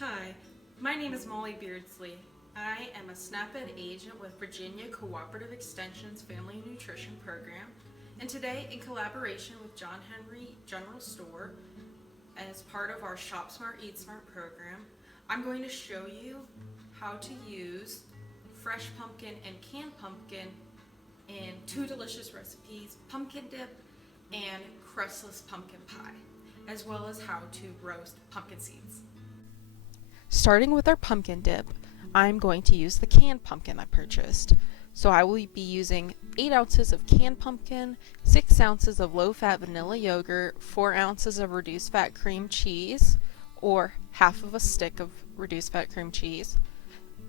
Hi, my name is Molly Beardsley. I am a SNAP-Ed agent with Virginia Cooperative Extension's Family Nutrition Program, and today, in collaboration with Jon Henry General Store, as part of our Shop Smart, Eat Smart program, I'm going to show you how to use fresh pumpkin and canned pumpkin in two delicious recipes, pumpkin dip and crustless pumpkin pie, as well as how to roast pumpkin seeds. Starting with our pumpkin dip, I'm going to use the canned pumpkin I purchased. So I will be using 8 ounces of canned pumpkin, 6 ounces of low-fat vanilla yogurt, 4 ounces of reduced fat cream cheese, or half of a stick of reduced fat cream cheese,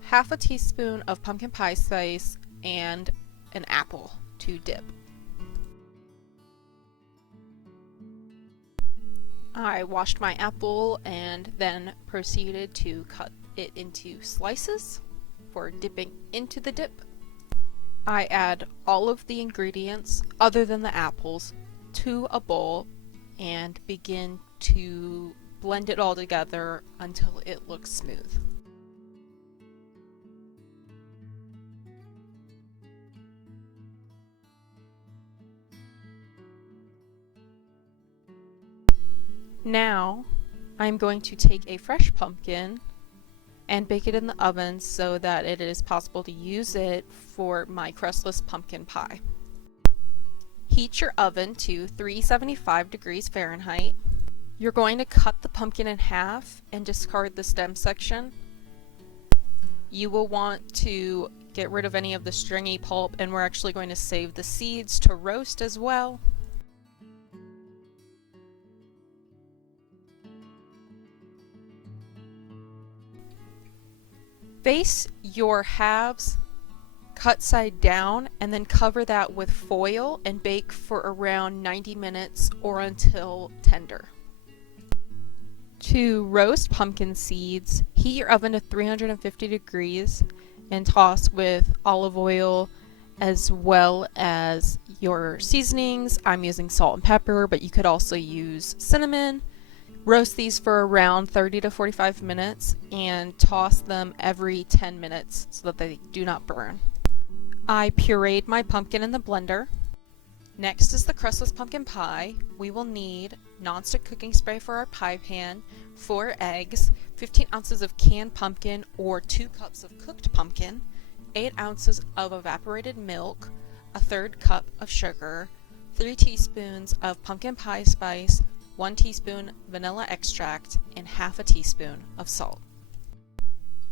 half a teaspoon of pumpkin pie spice, and an apple to dip. I washed my apple and then proceeded to cut it into slices for dipping into the dip. I add all of the ingredients other than the apples to a bowl and begin to blend it all together until it looks smooth. Now, I'm going to take a fresh pumpkin and bake it in the oven so that it is possible to use it for my crustless pumpkin pie. Heat your oven to 375 degrees Fahrenheit. You're going to cut the pumpkin in half and discard the stem section. You will want to get rid of any of the stringy pulp, and we're actually going to save the seeds to roast as well. Face your halves, cut side down, and then cover that with foil and bake for around 90 minutes or until tender. To roast pumpkin seeds, heat your oven to 350 degrees and toss with olive oil as well as your seasonings. I'm using salt and pepper, but you could also use cinnamon. Roast these for around 30 to 45 minutes and toss them every 10 minutes so that they do not burn. I pureed my pumpkin in the blender. Next is the crustless pumpkin pie. We will need nonstick cooking spray for our pie pan, 4 eggs, 15 ounces of canned pumpkin or 2 cups of cooked pumpkin, 8 ounces of evaporated milk, a 1/3 cup of sugar, 3 teaspoons of pumpkin pie spice, 1 teaspoon vanilla extract, and half a teaspoon of salt.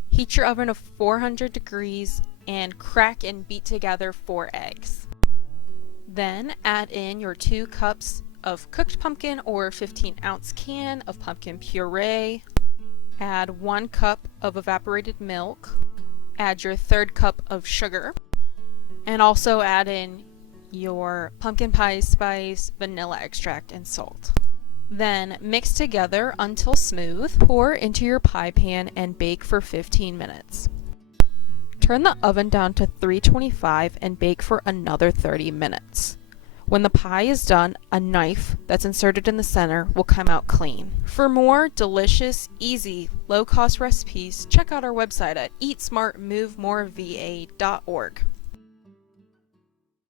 Heat your oven to 400 degrees and crack and beat together 4 eggs. Then add in your 2 cups of cooked pumpkin or 15-ounce can of pumpkin puree. Add 1 cup of evaporated milk. Add your 1/3 cup of sugar. And also add in your pumpkin pie spice, vanilla extract, and salt. Then mix together until smooth. Pour into your pie pan and bake for 15 minutes. Turn the oven down to 325 and bake for another 30 minutes. When the pie is done, a knife that's inserted in the center will come out clean. For more delicious, easy, low-cost recipes, check out our website at eatsmartmovemoreva.org.